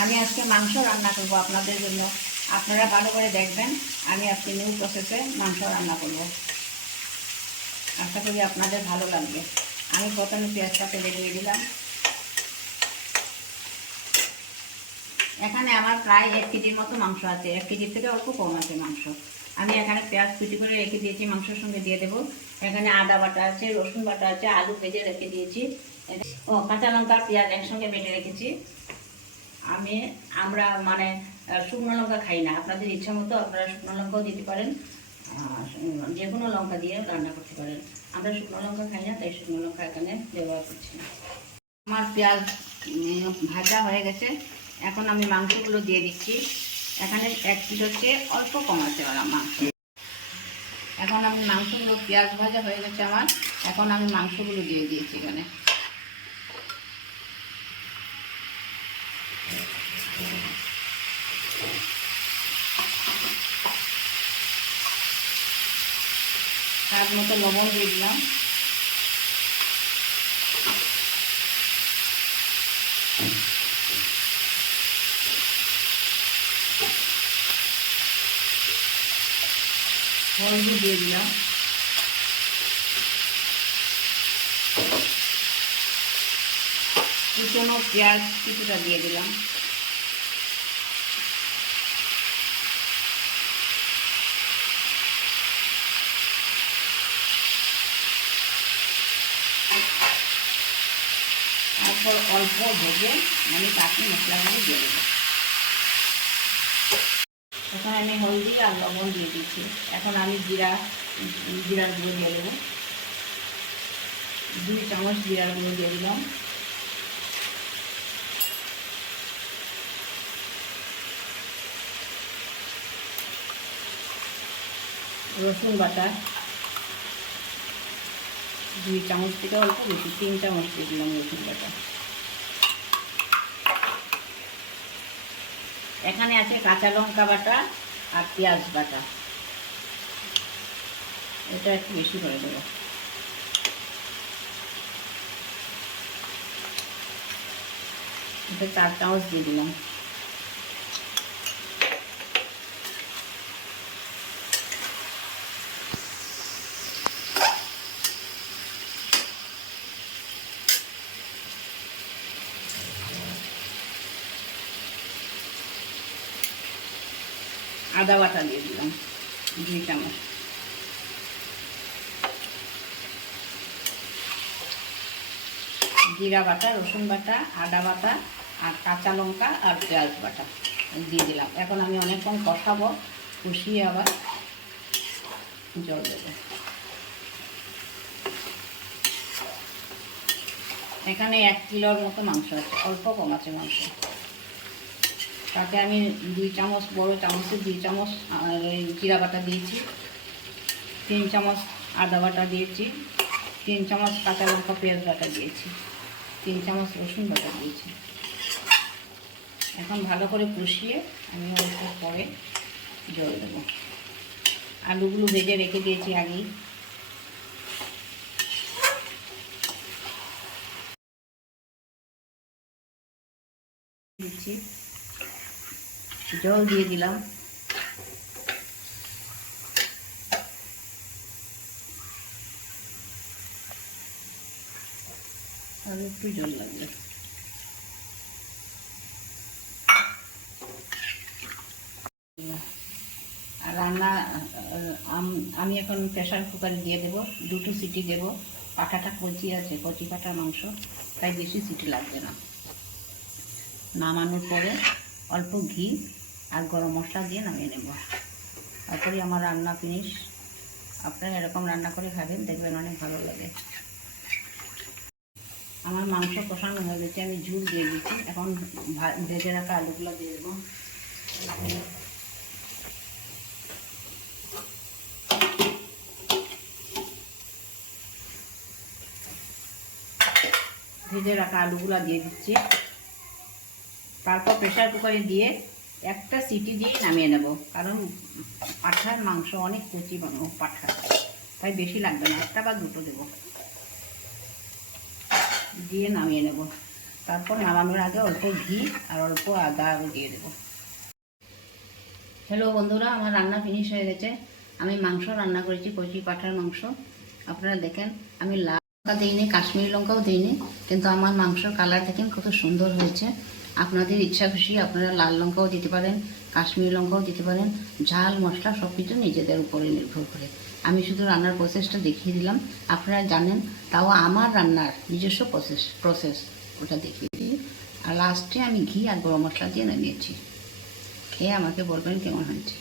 আমি আজকে মাংস রান্না করব আপনাদের জন্য। আপনারা ভালো করে দেখবেন। আমি আজকে নিউ প্রসেসে মাংস রান্না করব। আশা করি আপনাদের ভালো লাগবে। আমি প্রথমে পেঁয়াজটা তেলে দিয়ে দিলাম। এখানে আমার প্রায় 1 কেজির মতো মাংস আছে। 1 কেজির থেকে অল্প কম আছে মাংস। আমি এখানে পেঁয়াজ কুচি করে রেখে দিয়েছি, মাংসের সঙ্গে দিয়ে দেবো। এখানে আদা বাটা আছে, রসুন বাটা আছে, আলু ভেজে রেখে দিয়েছি, কাঁচা লঙ্কা পেঁয়াজ একসঙ্গে বেটে রেখেছি। আমরা মানে শুকনো লঙ্কা খাই না। আপনাদের ইচ্ছা মতো আপনারা শুকনো লঙ্কাও দিতে পারেন, যে কোনো লঙ্কা দিয়ে রান্না করতে পারেন। আমরা শুকনো লঙ্কা খাই না, তাই শুকনো লঙ্কা এখানে ব্যবহার করছি না। আমার পেঁয়াজ ভাজা হয়ে গেছে। এখন আমি মাংসগুলো দিয়ে দিচ্ছি। এখানে 1 কিলো হচ্ছে অল্প কম আছে মাংস। এখন আমি মাংসগুলো, পেঁয়াজ ভাজা হয়ে গেছে আমার। এখন আমি মাংসগুলো দিয়ে দিয়েছি এখানে। স্বাদ মতো লবণ দিয়ে দিলাম। হলুদ দিয়ে দিলাম। কুচনো পেঁয়াজ কিছুটা দিয়ে দিলাম। তারপর অল্প ভেজে আমি বাকি মশলাগুলো দিয়ে দেবো। এখন আমি হলদি আর লবণ দিয়ে দিচ্ছি। এখন আমি জিরার গুঁড়ো দিয়ে দেবো। 2 চামচ জিরার গুঁড়ো দিয়ে দিলাম। রসুন বাটা 2 চামচ থেকে অল্প বেশি, 3 চামচ দিয়ে দিলাম রসুন বাটা। এখানে আছে কাঁচা লঙ্কা বাটা আর পেঁয়াজ বাটা, এটা একটু বেশি করে দেবো। এটা 4 চামচ দিয়ে দিলাম। আদা বাটা দিয়ে দিলাম 2 চামচ। জিরা বাটা, রসুন বাটা, আদা বাটা আর কাঁচা লঙ্কা আর পেঁয়াজ বাটা দিয়ে দিলাম। এখন আমি অনেকক্ষণ কষাবো, কষিয়ে আবার জল দেবো। এখানে 1 কিলোর মতো মাংস আছে, অল্প কম আছে মাংস। তাতে আমি 2 চামচ, বড় চামচে 2 চামচ জিরা বাটা দিয়েছি, 3 চামচ আদা বাটা দিয়েছি, 3 চামচ কাঁচা লঙ্কা পেঁয়াজ বাটা দিয়েছি, 3 চামচ রসুন বাটা দিয়েছি। এখন ভালো করে কষিয়ে আমি অল্প পরে জল দেবো। আলুগুলো ভেজে রেখে দিয়েছি আগেই। দিচ্ছি, জল দিয়ে দিলাম। আর একটু জল লাগবে। আর আমি এখন প্রেশার কুকারে দিয়ে দেবো, 2টো সিটি দেবো। পাটাটা কচি আছে, কচি পাটা মাংস, তাই বেশি সিটি লাগবে না। নামানোর পরে অল্প ঘি আর গরম মশলা দিয়ে নামিয়ে নেব। তারপরে আমার রান্না ফিনিশ। আপনারা এরকম রান্না করে খাবেন, দেখবেন অনেক ভালো লাগে। আমার মাংস কষানো হয়ে গেছে, আমি ঝুল দিয়ে দিচ্ছি। এখন ভেজে রাখা আলুগুলো দিয়ে দেবো। ভেজে রাখা আলুগুলো দিয়ে দিচ্ছি। তারপর প্রেশার কুকারে দিয়ে একটা সিটি দিয়ে নামিয়ে নেব, কারণ পাঠার মাংস অনেক কচি পাঠা, তাই বেশি লাগবে না, 1 বা 2টো দেবো, দিয়ে নামিয়ে নেব। তারপর নামানোর আগে অল্প ঘি আর অল্প আদা আরও দিয়ে দেবো। হ্যালো বন্ধুরা, আমার রান্না ফিনিশ হয়ে গেছে। আমি মাংস রান্না করেছি, কচি পাঁঠার মাংস। আপনারা দেখেন, আমি লাল লঙ্কা দিইনি, কাশ্মীরি লঙ্কাও দিইনি, কিন্তু আমার মাংসর কালার দেখেন কত সুন্দর হয়েছে। আপনাদের ইচ্ছা খুশি আপনারা লাল লঙ্কাও দিতে পারেন, কাশ্মীরি লঙ্কাও দিতে পারেন। ঝাল মশলা সব কিছু নিজেদের উপরে নির্ভর করে। আমি শুধু রান্নার প্রসেসটা দেখিয়ে দিলাম, আপনারা জানেন, তাও আমার রান্নার নিজস্ব প্রসেস ওটা দেখিয়ে দিই। আর লাস্টে আমি ঘি আর গরম মশলা দিয়ে নামিয়েছি। খেয়ে আমাকে বলবেন কেমন হয়েছে।